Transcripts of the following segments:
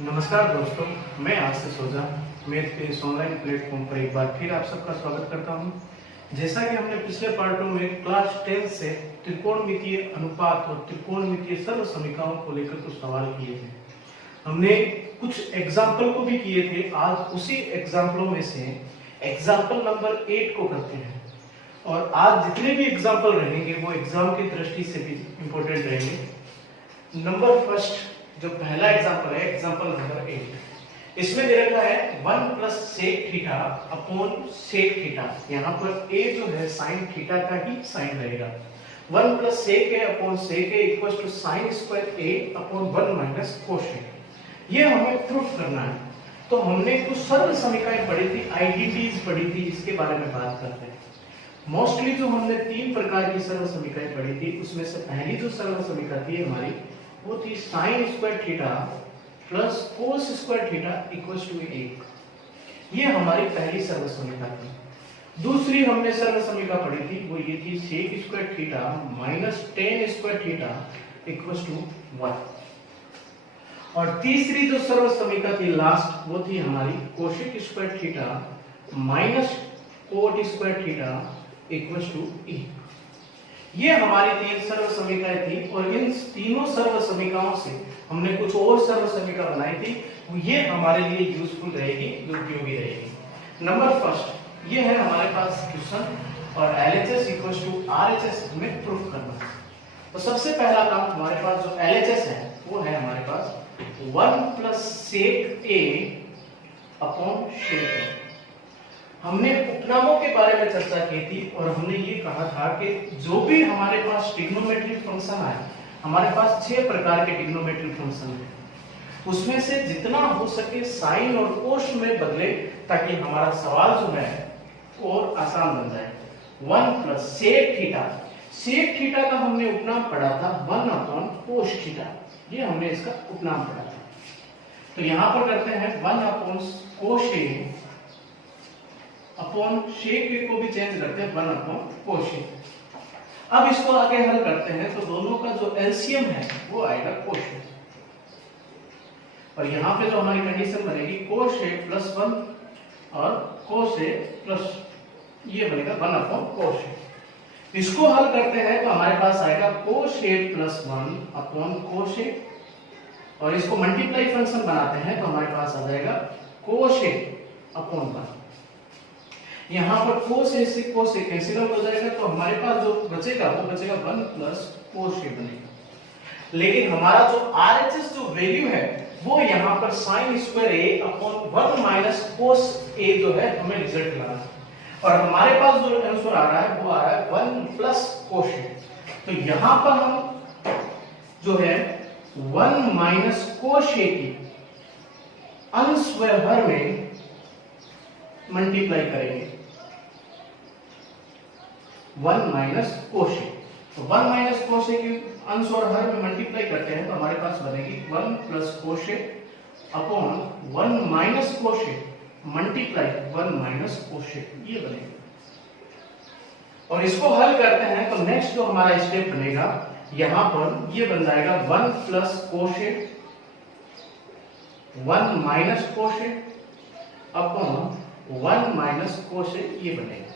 नमस्कार दोस्तों, मैं आशीष ओझा मैथ के इस ऑनलाइन प्लेटफॉर्म पर एक बार फिर आप सबका स्वागत करता हूं। जैसा कि हमने पिछले पार्टों में क्लास 10 से त्रिकोणमितीय अनुपात और त्रिकोणमितीय सर्व समीकरणों को लेकर कुछ सवाल किए थे। हमने कुछ एग्जाम्पल को भी किए थे। आज उसी एग्जाम्पलों में से एग्जाम्पल नंबर 8 को करते हैं और आज जितने भी एग्जाम्पल रहेंगे वो एग्जाम की दृष्टि से भी इम्पोर्टेंट रहेंगे। नंबर फर्स्ट जो पहला एग्जांपल है, एग्जांपल नंबर 8, इसमें दे रखा है 1 plus sec theta upon sec theta. यहाँ पर a जो है साइन थीटा का ही साइन रहेगा। 1 plus sec a upon sec a equal to sine square a upon 1 minus cosec. ये हमें प्रूफ करना है। तो हमने कुछ सरल समीकरण पढ़ी थी, आइडेंटिटीज पढ़ी थी, इसके बारे में बात करते हैं। मोस्टली जो हमने 3 प्रकार की सरल समीकरण पढ़ी थी, उसमें से पहली जो सरल समीकरण थी हमारी वो थी sine square theta plus cos square theta equals to 1। ये हमारी पहली सरल समीकरण थी। दूसरी हमने सरल समीकरण पढ़ी थी वो ये थी sec square theta minus tan square theta equals to 1। और तीसरी जो सरल समीकरण थी लास्ट, वो थी हमारी cosec square theta minus cot square theta equals to 1। ये हमारी 3 सर्व समीकरण थी और इन तीनों सर्व समीकरणों से हमने कुछ और सर्व समीकरण बनाई थी। ये हमारे लिए यूजफुल रहेगी, उपयोगी रहेगी। नंबर फर्स्ट, ये है हमारे पास क्वेश्चन और LHS इक्वल्स टू RHS में प्रूफ करना। तो सबसे पहला काम हमारे पास जो LHS है वो है हमारे पास 1 plus sec A upon sec A। हमने उपनामों के बारे में चर्चा की थी और हमने ये कहा था कि जो भी हमारे पास ट्रिग्नोमेट्रिक फंक्शन है, हमारे पास 6 प्रकार के ट्रिग्नोमेट्रिक फंक्शन है, उसमें से जितना हो सके साइन और कोस में बदले ताकि हमारा सवाल जो है और आसान बन जाए। 1 plus sec theta, sec theta का हमने उपनाम पढ़ा था 1 अपॉन कोस थीटा। ये हमने इसका उपनाम पढ़ा था। तो यहां पर करते हैं 1 upon cos A upon shake A को भी चेंज करते हैं 1 अपॉन कोसेक। अब इसको आगे हल करते हैं तो दोनों का जो एलसीएम है वो आएगा कोसेक। और यहाँ पे जो हमारी कंडीशन बनेगी कोस A प्लस 1 और कोस A प्लस ये बनेगा 1 अपॉन कोस A। इसको हल करते हैं तो हमारे पास आएगा कोस A plus 1 upon cos A और इसको मल्टीप्लाई फंक्शन बनाते हैं तो हमारे पास आ जाएगा कोस A अपॉन 1। यहाँ पर कोस A से कोस A कैंसिल हो जाएगा तो हमारे पास जो बचेगा वो बचेगा 1 प्लस कोस A बनेगा। लेकिन हमारा जो RHS जो वैल्यू है वो यहाँ पर sign square A upon 1 minus cos A जो है हमें रिजल्ट लाना है और हमारे पास जो आंसर आ रहा है वो आ रहा है 1 प्लस कोस A। तो यहाँ पर हम जो है 1 माइनस कोस A की अंश व हर में मल्टीप्लाई करेंगे 1 माइनस कोस A। तो 1 माइनस कोस A की अंश और हर में मल्टीप्लाई करते हैं तो हमारे पास बनेगी 1 plus cos A upon 1 minus cos A multiply 1 minus cos A, ये बनेगा। और इसको हल करते हैं तो नेक्स्ट जो हमारा स्टेप बनेगा यहां पर ये बन जाएगा 1 plus cos A 1 minus cos A upon 1 minus cos A, ये बनेगा।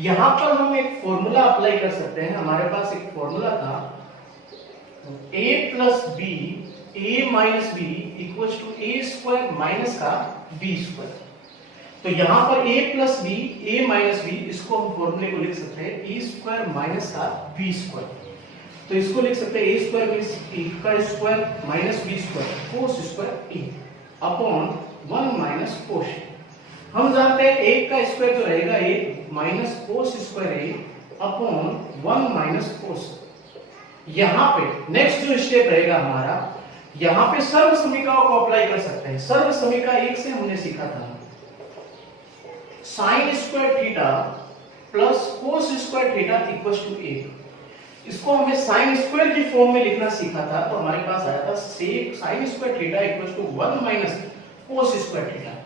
यहां पर हम एक फॉर्मूला अप्लाई कर सकते हैं। हमारे पास एक फॉर्मूला था a plus B a minus B equals to a square minus का b स्क्वायर। तो यहां पर a plus B a minus B, इसको हम फॉर्मूले को लिख सकते हैं a स्क्वायर माइनस का b स्क्वायर। तो इसको लिख सकते हैं a स्क्वायर मींस a का square minus b square cos square a upon 1 minus cos A। हम जानते हैं 1 का स्क्वायर जो रहेगा 1 minus cos square A upon 1 minus कोस। यहाँ पे नेक्स्ट जो स्टेप रहेगा हमारा, यहाँ पे सर्व समीकरणों को अप्लाई कर सकते हैं। सर्व समीकरण 1 से हमने सीखा था sine square theta plus cos square theta equals to 1। इसको हमें साइन स्क्वायर की फॉर्म में लिखना सीखा था तो हमारे पास आया था sec sine square theta equals to 1 minus cos square theta.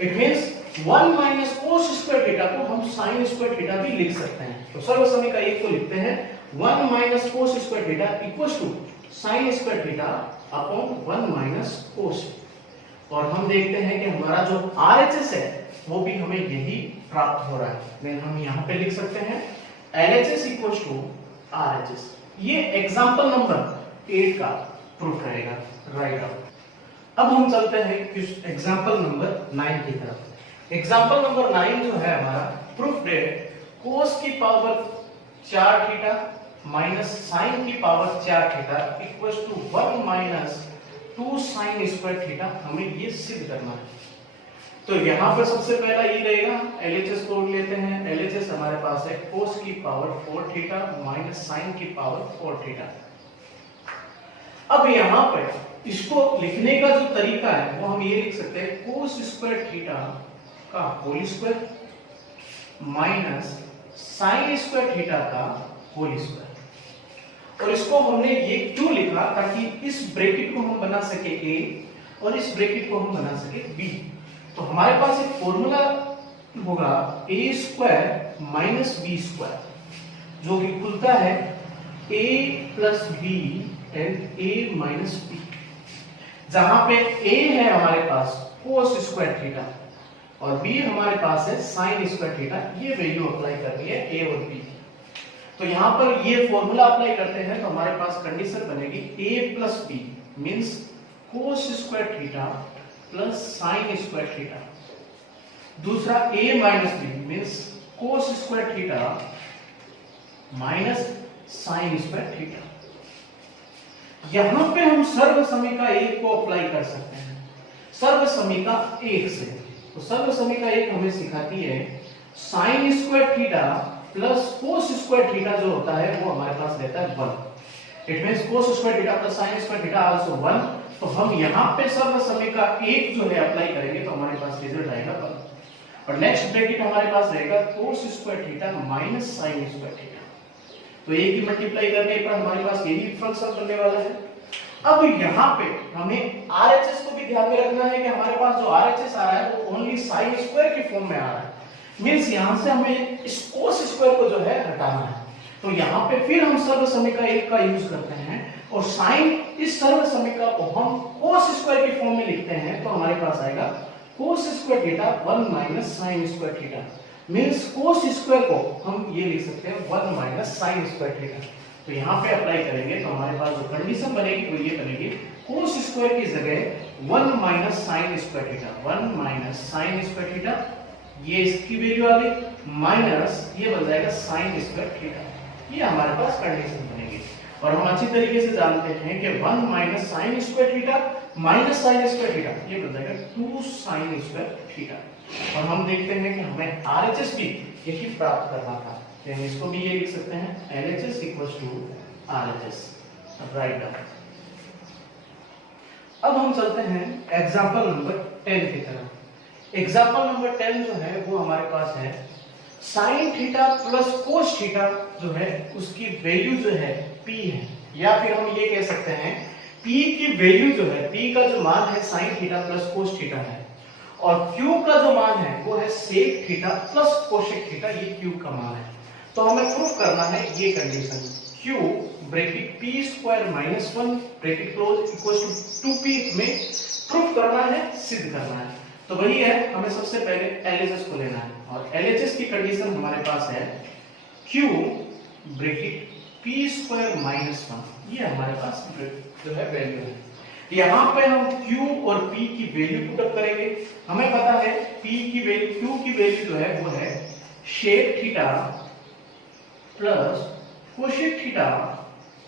It means 1 minus cos square theta को हम साइन स्क्वायर थीटा भी लिख सकते हैं। तो सर्व समीकरण 1 को लिखते हैं 1 minus cos square theta equals to sine square theta upon 1 minus cos. और हम देखते हैं कि हमारा जो RHS है वो भी हमें यही प्राप्त हो रहा है। देन हम यहाँ पे लिख सकते हैं LHS इक्वल टू RHS। ये एग्जाम्पल नंबर 8 का प्रूफ रहेगा, राइट आउट। अब हम चलते हैं एग्जाम्पल नंबर 9 की तरफ। एग्जाम्पल नंबर 9 जो है हमारा प्रूफ है कोस की पावर 4 थीटा माइनस साइन की power 4 theta equal to 1 minus 2 sine square theta. हमें ये सिद्ध करना है। तो यहाँ पर सबसे पहला ये रहेगा, LHS को लेते हैं। LHS हमारे पास है कोस की पावर 4 थीटा माइनस साइन की पावर 4 थीटा। अब यहाँ पर इसको लिखने का जो तरीका है वो हम ये लिख सकते हैं कोस स्क्वायर थीटा का whole square minus sine square theta का होल स्क्वायर। और इसको हमने ये क्यों लिखा, ताकि इस ब्रैकेट को हम बना सके A और इस ब्रैकेट को हम बना सके B। तो हमारे पास एक फॉर्मूला होगा a square minus B square, जो कि खुलता है a plus B and a minus B, जहां पे a है हमारे पास कोस स्क्वायर थीटा और b हमारे पास है साइन स्क्वायर थीटा। ये वैल्यू अप्लाई करनी है a और b। तो यहां पर ये फॉर्मूला अप्लाई करते हैं तो हमारे पास कंडीशन बनेगी a plus B means cos square theta plus sine square theta. दूसरा a minus B means cos square theta minus sine square theta. यहां पे हम सर्व समीका 1 को अप्लाई कर सकते हैं सर्व समीका 1 से। तो सर्व समीका 1 हमें सिखाती है sine square theta plus cos square theta जो होता है वो हमारे पास रहता है 1। It means cos square theta plus sine square theta also 1। तो हम यहाँ पे सर्व समीका 1 जो है अप्लाई करेंगे तो हमारे पास रिजल्ट आएगा 1। और नेक्स्ट ब्रैकेट हमारे पास रहेगा कोस square theta minus sine square theta. तो एक ही मल्टीप्लाई करने पर हमारे पास यही फंक्शन बनने वाला है। अब यहाँ पे हमें RHS को भी ध्यान में रखना है कि हमारे पास जो RHS आ रहा है वो ओनली साइन स्क्वायर के फॉर्म में आ रहा है। मींस यहाँ से हमें इस कोस स्क्वायर को जो है हटाना है। तो यहाँ पे फिर हम सर्व समीका 1 का यूज करते हैं और साइन इस सर्व समीका को हम कोस स्क्वायर के फॉर्म में लिखते हैं। तो हमारे पास आएगा कोस square theta 1 minus sine square theta means cos square को हम ये लिख सकते हैं 1 माइनस साइन स्क्वायर थीटा। तो यहाँ पे अप्लाई करेंगे तो हमारे पास जो कंडीशन बनेगी वो ये बनेगी कोस स्क्वायर की जगह 1 minus sine square theta 1 minus sine square theta, ये इसकी वैल्यू आ गई माइनस ये बन जाएगा साइन स्क्वायर थीटा। ये हमारे पास कंडीशन बनेगी। और हम अच्छी तरीके से जानते हैं कि 1 minus sine square theta minus sine square theta ये बन जाएगा 2 साइन स्क्वायर थीटा। और हम देखते हैं कि हमें RHS भी यही प्राप्त करना था, तो हम इसको भी ये लिख सकते हैं LHS equals to RHS, write down. अब हम चलते हैं एग्जांपल नंबर 10 की तरफ। एग्जांपल नंबर 10 जो है वो हमारे पास है sine theta plus cos theta जो है उसकी वैल्यू जो है p है, या फिर हम ये कह सकते हैं p की वैल्यू जो है p का जो मान है sine theta plus cos theta है और q का जो मान है वो है sec theta plus cosec theta, ये q का मान है। तो हमें प्रूफ करना है ये condition q bracket p square minus 1 bracket close equals to 2p में प्रूफ करना है, सिद्ध करना है। तो वही है, हमें सबसे पहले LHS को लेना है और LHS की कंडीशन हमारे पास है q bracket p square minus 1, ये हमारे पास जो है वैल्यू है। यहाँ पे हम q और p की वैल्यू पुट अप करेंगे। हमें पता है p की वैल्यू q की वैल्यू जो है वो है shake theta plus cosec theta,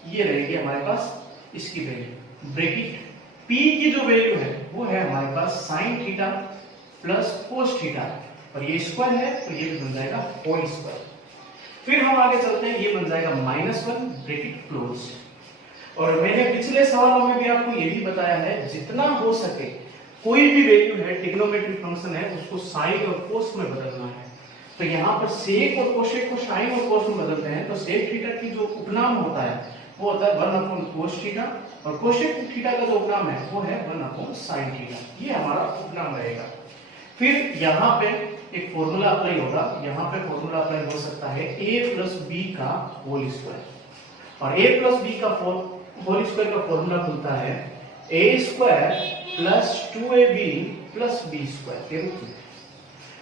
ये रहेगी हमारे पास इसकी वैल्यू। ब्रैकेट p की जो वैल्यू है वो है हमारे पास sine theta plus cos theta और ये स्क्वायर है तो ये भी बन जाएगा होल स्क्वायर। फिर हम आगे चलते हैं, ये बन जाएगा -1 ब्रैकेट क्लोज। और मैंने पिछले सवालों में भी आपको यही बताया है जितना हो सके कोई भी वैल्यू है ट्रिग्नोमेट्रिक फंक्शन है उसको साइन और कोस में बदलना है। तो यहाँ पर सेक और कोसेक को साइन और कोस में बदलते हैं तो सेक थीटा की जो उपनाम होता है वो होता है 1 कोस थीटा और कोसेक थीटा का जो उपनाम है वो है 1 साइन थीटा, ये हमारा उपनाम रहेगा। फिर यहाँ पे एक फॉर्मूला अप्लाई होगा, यहाँ पे फॉर्मूला अप्लाई हो सकता है a प्लस बी का होल स्क्वायर और a प्लस बी का होल स्क्वायर का फॉर्मूला खुलता है a स्क्वायर plus 2ab plus B square के रूप में।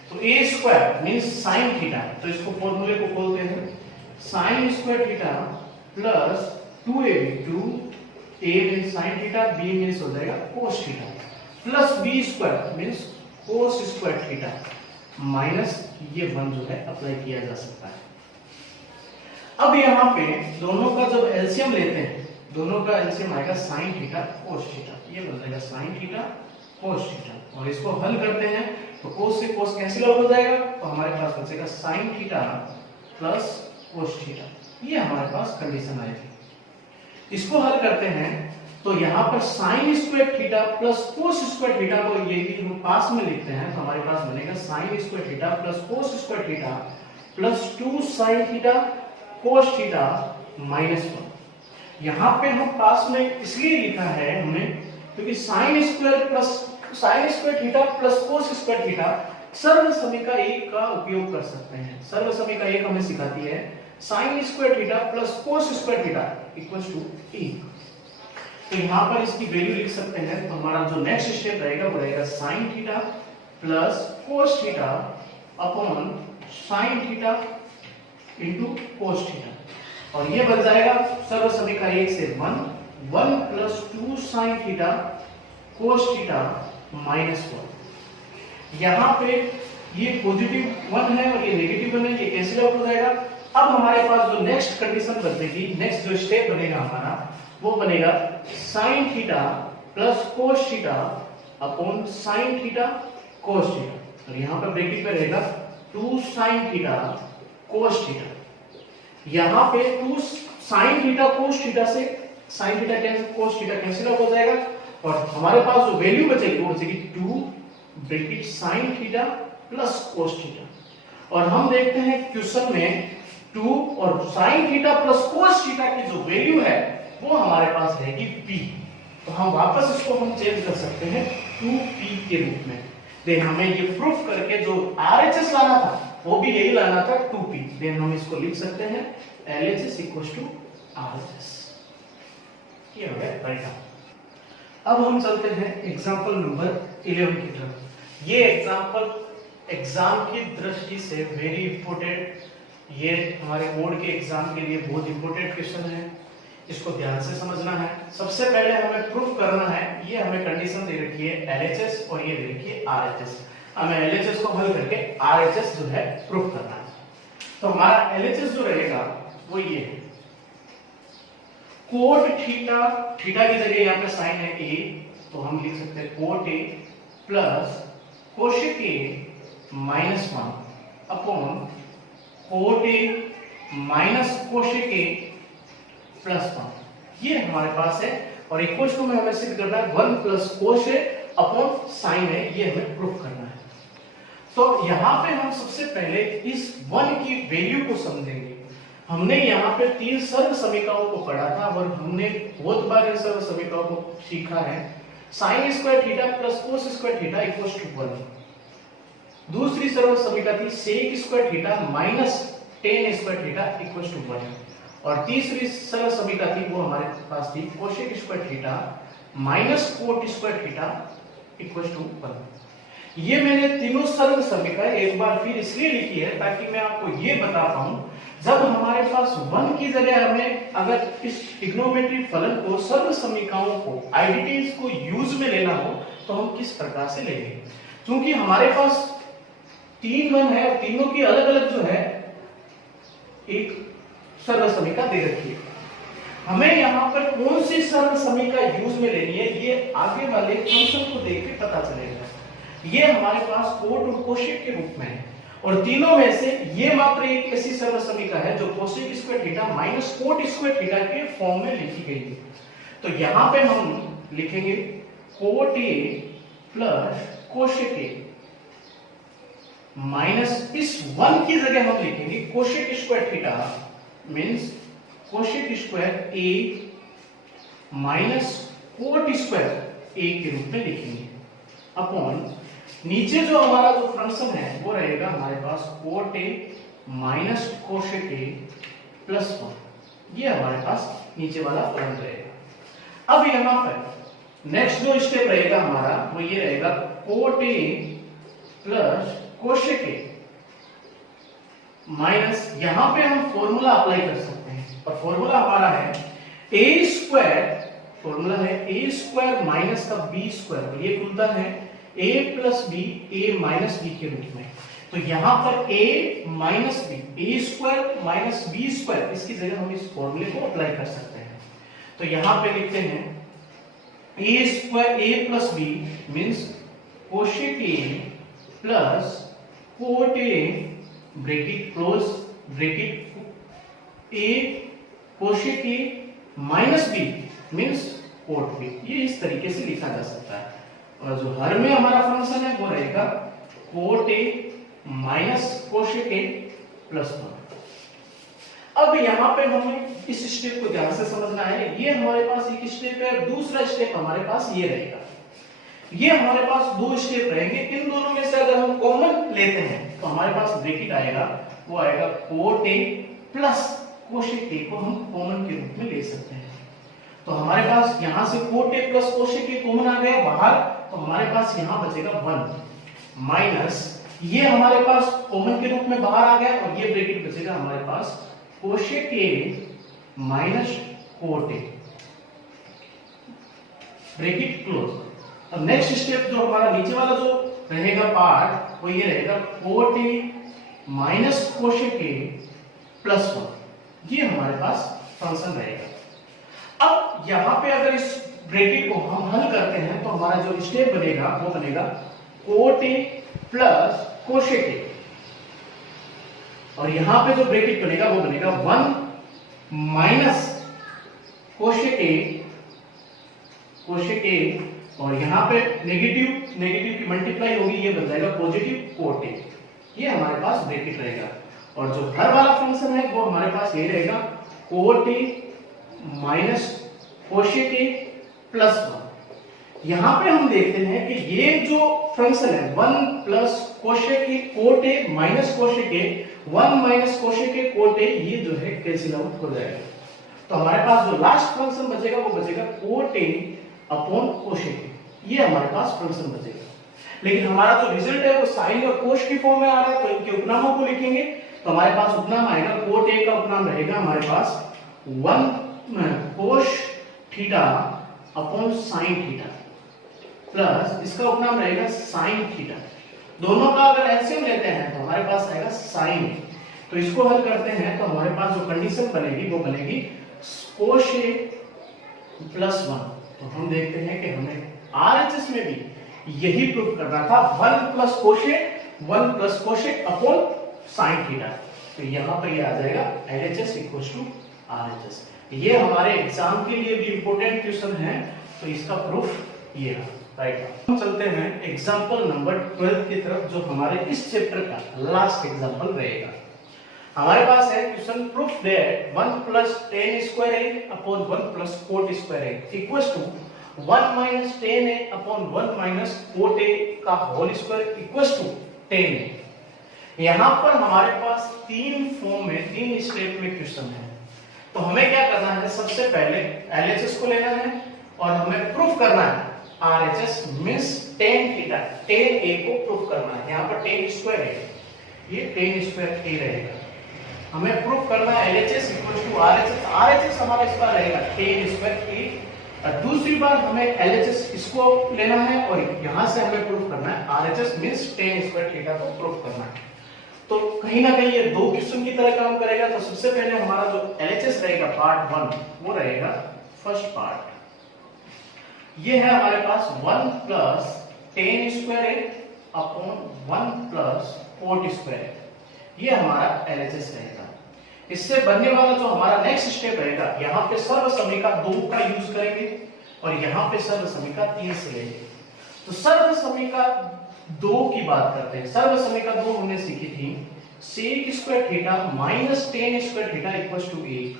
तो A square means sine theta, तो इसको फॉर्मूले को खोलते हैं, sine square theta plus 2ab, 2a means sine theta, b means हो जाएगा cos theta, plus B square means cos square theta minus ये 1 जो है अप्लाई किया जा सकता है। अब यहाँ पे दोनों का जब एलसीएम लेते हैं, दोनों का एलसीएम आएगा साइन थीटा कोस थीटा, ये बन जाएगा साइन थीटा कोस थीटा, और इसको हल करते हैं तो कोस से कोस कैंसिल आउट हो जाएगा, तो हमारे पास बचेगा sign theta plus cos theta, ये हमारे पास कंडीशन आई थी। इसको हल करते हैं तो यहाँ पर sign square theta plus cos square theta को यदि हम पास में लिखते हैं तो हमारे पास बनेगा sign square theta plus cos square theta plus 2 sine theta cos theta minus 1। यहाँ पे हम पास में इसलिए लिखा है हमने क्योंकि sine square theta plus cos square theta सर्व समीका 1 का उपयोग कर सकते हैं। सर्व समीका 1 हमें सिखाती है sine square theta plus cos square theta equals to 1। तो यहाँ पर इसकी वैल्यू लिख सकते हैं, तो हमारा जो नेक्स्ट स्टेप रहेगा वो रहेगा sign theta plus cos theta upon sine theta into cos theta, और ये बन जाएगा सर्व समीका 1 से 1 plus 2 sine theta cos theta minus 1। यहाँ पे ये पॉजिटिव 1 है और ये नेगेटिव 1 है, ये कैंसिल आउट हो जाएगा। अब हमारे पास जो नेक्स्ट कंडीशन बचेगी, नेक्स्ट जो स्टेप बनेगा हमारा वो बनेगा sign theta plus cos theta upon sine theta cos theta, और यहाँ पर ब्रैकेट पे रहेगा 2 साइन थीटा कोस थीटा। यहाँ पे 2 साइन थीटा कोस थीटा से sine theta cancel, cos theta cancel out हो जाएगा, और हमारे पास जो वैल्यू बचेगी वो बचेगी 2 bracket sign theta plus cos theta. और हम देखते हैं क्वेश्चन में 2 और sign theta plus cos theta की जो वैल्यू है वो हमारे पास रहेगी p, तो हम वापस इसको हम चेंज कर सकते हैं 2p के रूप में। देन हमें ये प्रूफ करके जो RHS लाना था वो भी यही लाना था 2p, देन हम इसको लिख सकते हैं LHS इक्वल्स टू RHS। ये हो गया राइट। अब हम चलते हैं एग्जांपल नंबर 11 की तरफ। ये एग्जांपल एग्जाम की दृष्टि से वेरी इंपॉर्टेंट, ये हमारे बोर्ड के एग्जाम के लिए बहुत इंपॉर्टेंट क्वेश्चन है, इसको ध्यान से समझना है। सबसे पहले हमें प्रूफ करना है, ये हमें कंडीशन दे रखी है LHS और ये दे रखी है RHS, हमें LHS को हल करके RHS जो है प्रूफ करना है। तो हमारा LHS जो रहेगा वो ये है, कोट थीटा, थीटा की जगह यहाँ पे साइन है a, तो हम लिख सकते हैं cot a plus cosec a minus 1 upon cot a minus cosec a plus 1, ये हमारे पास है, और इक्वल्स टू में हमें सिद्ध करना है 1 प्लस कोस है अपॉन साइन है, ये हमें प्रूफ करना है। तो यहाँ पे हम सबसे पहले इस 1 की वैल्यू को समझेंगे। हमने यहाँ पे 3 सर्व समीकरणों को पढ़ा था और हमने बहुत बार इन सर्व समीकरणों को सीखा है। Sine square theta plus cos square theta equals to 1। दूसरी सर्व समीकरण थी sec square theta minus tan square theta equals to 1, और तीसरी सरल समीकरण थी वो हमारे पास थी cosec square theta minus cot square theta equals to 1। ये मैंने तीनों सरल समीकरण एक बार फिर इसलिए लिखी है ताकि मैं आपको ये बता पाऊं, जब हमारे पास 1 की जगह हमें अगर इस ट्रिग्नोमेट्री फलन को सर्व समीकरणों को आइडेंटिटीज को यूज में लेना हो तो हम किस प्रकार से लेंगे। क्योंकि हमारे पास 3 1 है और तीनों की अलग अलग जो है एक सर्व समीकरण दे रखी है, हमें यहाँ पर कौन सी सर्व समीकरण यूज में लेनी है ये आगे वाले फंक्शन को देख के पता चलेगा। ये हमारे पास कोट और कोशेक के रूप में है, और तीनों में से ये मात्र एक ऐसी सर्व समीकरण है जो cosec square theta minus cot square theta के फॉर्म में लिखी गई है। तो यहाँ पे हम लिखेंगे cot A plus cosec A minus इस 1 की जगह हम लिखेंगे cosec square theta means cosec square A minus cot square A के रूप में लिखेंगे अपॉन नीचे जो हमारा जो फंक्शन है वो रहेगा हमारे पास cot A minus cosec A plus 1, ये हमारे पास नीचे वाला फलन रहेगा। अब यहाँ पर नेक्स्ट जो स्टेप रहेगा हमारा वो ये रहेगा coat A plus cosec A minus, यहां पे हम फॉर्मूला अप्लाई कर सकते हैं और फॉर्मूला हमारा है ए स्क्वायर, फॉर्मूला है ए स्क्वायर माइनस का बी स्क्वायर, ये खुलता है A plus B A minus B के रूप में। तो यहां पर a minus B, A square minus B square, इसकी जगह हम इस फॉर्मूले को अप्लाई कर सकते हैं। तो यहां पे लिखते हैं A square A plus B means cosec A plus cot A bracket close bracket A cosec A minus B means cot B. ये इस तरीके से लिखा जा सकता है। और जो हर में हमारा फंक्शन है वो रहेगा coat A minus cosec A plus 1। अब यहां पे हमें इस स्टेप को ध्यान से समझना है। ये हमारे पास एक स्टेप है, दूसरा स्टेप हमारे पास ये रहेगा। ये हमारे पास दो स्टेप रहेंगे। इन दोनों में से अगर हम कॉमन लेते हैं तो हमारे पास ब्रैकेट आएगा, वो आएगा कोट ए प्लस कोशेक ए को हम कॉमन के रूप में ले सकते हैं। तो हमारे पास यहां से cot A plus cosec A common आ गया बाहर, तो हमारे पास यहां बचेगा 1 माइनस ये हमारे पास कॉमन के रूप में बाहर आ गया और ये ब्रैकेट बचेगा हमारे पास cosec A minus cot A bracket close. अब नेक्स्ट स्टेप जो हमारा नीचे वाला जो रहेगा पार्ट वो ये रहेगा coat A minus cosec A plus 1, ये हमारे पास फंक्शन रहेगा। अब यहां पे अगर इस ब्रैकेट को हम हल करते हैं तो हमारा जो स्टेप बनेगा वो बनेगा कोट ए प्लस कोशेक ए, और यहां पे जो ब्रैकेट बनेगा वो बनेगा 1 माइनस कोशेक ए, और यहां पे नेगेटिव नेगेटिव की मल्टीप्लाई होगी, ये बन जाएगा पॉजिटिव कोट ए। ये हमारे पास ब्रैकेट रहेगा। और जो हर वाला फंक्शन है वो हमारे पास ये रहेगा coat A minus cosec A plus 1। यहां पे हम देखते हैं कि ये जो फंक्शन है 1 plus cosec A coat A minus cosec A, 1 minus cosec A cot A, ये जो है कैंसिल आउट हो जाएगा। तो हमारे पास जो लास्ट फंक्शन बचेगा वो बचेगा कोट ए अपॉन कोशेक ए, ये हमारे पास फंक्शन बचेगा। लेकिन हमारा जो रिजल्ट है वो साइन और कोश की फॉर्म में आ रहा है, तो इनके उपनामों को लिखेंगे। तो हमारे पास उपनाम आएगा, कोट ए का उपनाम रहेगा हमारे पास 1 कोश theta upon sine theta plus इसका उपनाम रहेगा साइन थीटा। दोनों का अगर एलसीएम लेते हैं तो हमारे पास आएगा साइन। तो इसको हल करते हैं तो हमारे पास जो कंडीशन बनेगी वो बनेगी कोश ए प्लस 1। तो हम देखते हैं कि हमें आरएचएस में भी यही प्रूफ करना था, 1 plus cosec upon sine theta. तो यहाँ पर ये आ जाएगा एलएचएस इक्वल टू आरएचएस। ये हमारे एग्जाम के लिए भी इंपॉर्टेंट क्वेश्चन है, तो इसका प्रूफ ये है। राइट, हम चलते हैं एग्जांपल नंबर 12 की तरफ, जो हमारे इस चैप्टर का लास्ट एग्जांपल रहेगा। हमारे पास है question, proof that 1 plus tan square a upon 1 plus cot square a equals to 1 minus tan a upon 1 minus cot a का whole square equals to tan a। यहां पर हमारे पास तीन फॉर्म में, तीन स्टेप में क्वेश्चन है। तो हमें क्या करना है, सबसे पहले एलएचएस को लेना है और हमें प्रूफ करना है RHS means tan theta, tan a को प्रूफ करना है। यहां पर tan स्क्वायर है, ये tan स्क्वायर a रहेगा। हमें प्रूफ करना है LHS equal to RHS. RHS हमारा इस बार रहेगा tan स्क्वायर a, और दूसरी बार हमें एलएचएस इसको लेना है और यहां से हमें प्रूफ करना है RHS means tan square theta को प्रूफ करना है। तो कहीं ना कहीं ये दो क्वेश्चन की तरह काम करेगा। तो सबसे पहले हमारा जो एलएचएस रहेगा पार्ट 1 वो रहेगा फर्स्ट पार्ट, ये है हमारे पास 1 plus tan square a upon 1 plus cot square, ये हमारा एलएचएस रहेगा। इससे बनने वाला जो हमारा नेक्स्ट स्टेप रहेगा, यहाँ पे सर्वसमीका 2 का यूज करेंगे और यहाँ पे सर्वसमीका 3 से लेंगे। तो सर्वसमीका 2 की बात करते हैं। सर्वसमीका 2 हमने सीखी थी sec square theta minus tan square theta equals to 1,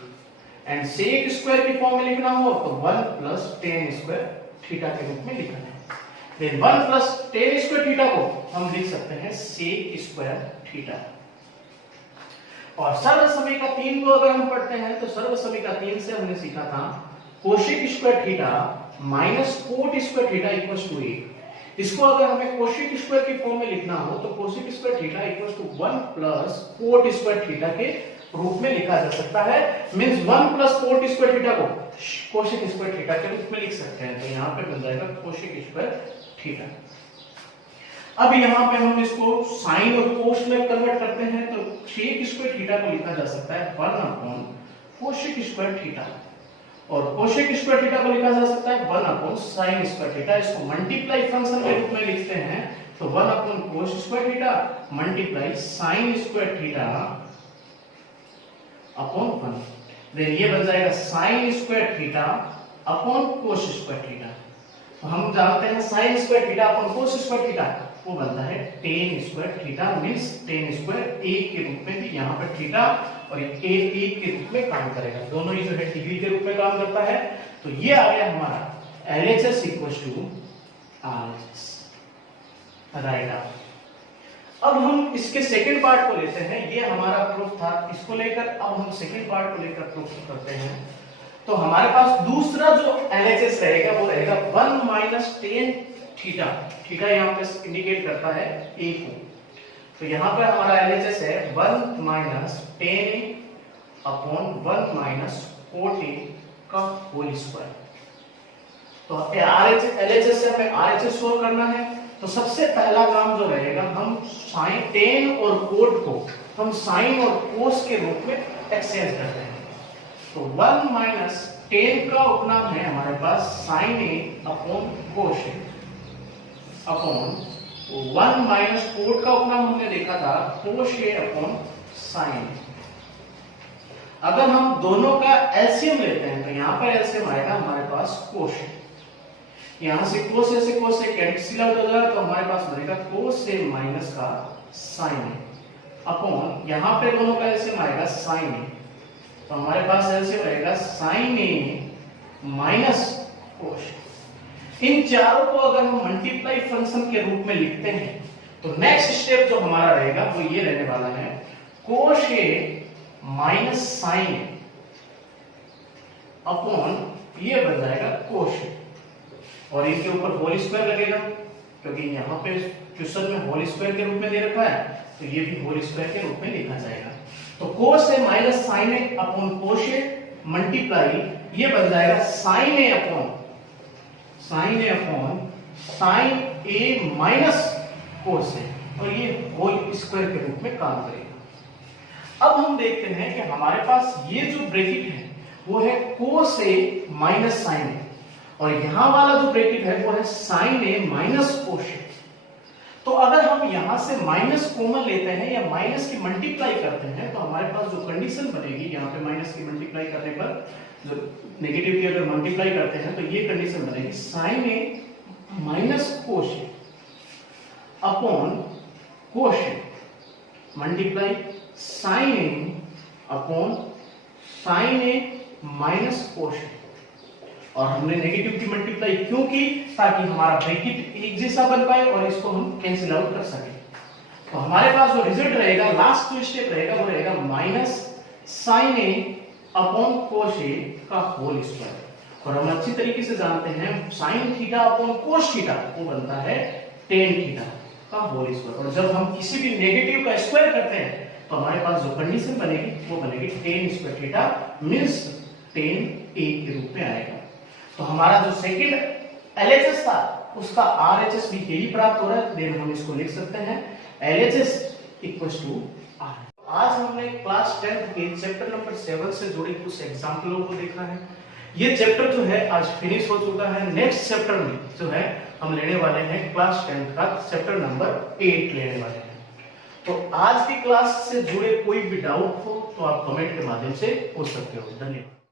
and sec square की फॉर्म में लिखना हो तो 1 प्लस tan स्क्वायर थीटा के रूप में लिखना है। Then 1 plus tan square theta को हम लिख सकते हैं sec स्क्वायर थीटा। और सर्वसमीका 3 को अगर हम पढ़ते हैं तो सर्वसमीका 3 से हमने सीखा था cosec square theta minus cot square theta equals to 1। इसको अगर हमें कोसेक स्क्वायर की फॉर्म में लिखना हो तो cosec square theta equals to 1 plus cot square theta के रूप में लिखा जा सकता है। Means 1 plus cot square theta को कोसेक स्क्वायर थीटा के रूप में लिख सकते हैं। तो यहाँ पे बन जाएगा कोसेक स्क्वायर थीटा। अब यहाँ पे हम इसको साइन और कोस में कन्वर्ट करते हैं तो सेक स्क्वायर थीटा को लिखा जा सकता है 1 अपॉन कोसेक स्क्वायर थीटा, और कोसेक स्क्वायर थीटा को लिखा जा सकता है 1 अपॉन साइन स्क्वायर थीटा। इसको मल्टीप्लाई फंक्शन के रूप में लिखते हैं तो 1 upon cos square theta multiply sine square theta upon 1। Then ये बन जाएगा sine square theta upon cos square theta. तो हम जानते हैं sine square theta upon cos square theta वो बनता है tan square theta. Means ten square A के रूप में भी यहाँ पर थीटा और ए के रूप में काम करेगा। दोनों ही जो है डिग्री के रूप में काम करता है। तो ये आ गया हमारा LHS equals to RHS, right. अब हम इसके सेकंड पार्ट को लेते हैं। ये हमारा प्रूफ था, इसको लेकर अब हम सेकंड पार्ट को लेकर प्रूफ करते हैं। तो हमारे पास दूसरा जो LHS रहेगा वो रहेगा 1 माइनस टेन थीटा। थीटा यहाँ पे इंडिकेट करता है ए को। तो यहाँ पर हमारा LHS है 1 माइनस टेन ए अपॉन 1 माइनस कोट ए का होल स्क्वायर। तो LHS से हमें RHS सोल्व करना है। तो सबसे पहला काम जो रहेगा हम साइन टेन और कोट को हम साइन और कोस के रूप में एक्सचेंज करते हैं। तो 1 माइनस टेन का उपनाम है हमारे पास साइन ए अपॉन कोस ए अपॉन 1 माइनस कोट का उपनाम हमने देखा था कोस ए अपॉन साइन। अगर हम दोनों का एलसीएम लेते हैं तो यहाँ पर एलसीएम आएगा हमारे पास कोस ए। यहां से कोस ए से कोस ए कैंसिल आउट हो जाएगा तो हमारे पास बनेगा कोस ए माइनस का साइन ए अपॉन यहां पे दोनों का एलसीएम आएगा साइन ए। तो हमारे पास एलसीएम रहेगा साइन ए माइनस कोस। इन चारों को अगर हम मल्टीप्लाई फंक्शन के रूप में लिखते हैं तो नेक्स्ट स्टेप जो हमारा रहेगा वो ये रहने वाला है कोस ए माइनस साइन ए अपॉन ये बन जाएगा कोस ए, और इनके ऊपर होल स्क्वायर लगेगा क्योंकि यहाँ पे क्वेश्चन में होल स्क्वायर के रूप में दे रखा है तो ये भी होल स्क्वायर के रूप में लिखा जाएगा। तो कोस ए minus sign A upon cos A multiply ये बन जाएगा साइन ए अपॉन साइन ए माइनस कोस ए, और ये होल स्क्वायर के रूप में काम करेगा। अब हम देखते हैं कि हमारे पास ये जो ब्रैकेट है वो है कोस ए माइनस साइन ए, और यहां वाला जो ब्रैकेट है वो है साइन ए माइनस कोस ए। तो अगर हम यहां से माइनस कॉमन लेते हैं या माइनस की मल्टीप्लाई करते हैं तो हमारे पास जो कंडीशन बनेगी यहाँ पे माइनस की मल्टीप्लाई करने पर जो नेगेटिव की अगर मल्टीप्लाई करते हैं तो ये कंडीशन बनेगी sign A minus cos A upon cos A multiply sign A upon sine A minus cos ए। और हमने नेगेटिव की मल्टीप्लाई क्यों की? ताकि हमारा ब्रैकेट एक जैसा बन पाए और इसको हम कैंसिल आउट कर सके। तो हमारे पास जो रिजल्ट रहेगा लास्ट जो स्टेप रहेगा वो रहेगा माइनस साइन ए अपॉन कोस ए का होल स्क्वायर। और हम अच्छी तरीके से जानते हैं sine theta upon cos theta वो बनता है टेन थीटा का होल स्क्वायर। और जब हम किसी भी नेगेटिव का स्क्वायर करते हैं तो हमारे पास जो कंडीशन बनेगी वो बनेगी tan square theta means tan A के रूप में आएगा। तो हमारा जो सेकंड LHS था उसका RHS भी यही प्राप्त हो रहा है। देन हम इसको लिख सकते हैं LHS इक्वल्स टू R। आज हमने क्लास 10 के चैप्टर नंबर 7 से जुड़े कुछ एग्जांपलों को देखा है। ये चैप्टर जो है आज फिनिश हो चुका है। नेक्स्ट चैप्टर में जो है हम लेने वाले हैं क्लास 10 का चैप्टर नंबर 8 लेने वाले हैं। तो आज की क्लास से जुड़े कोई भी डाउट हो तो आप कमेंट के माध्यम से पूछ सकते हो। धन्यवाद।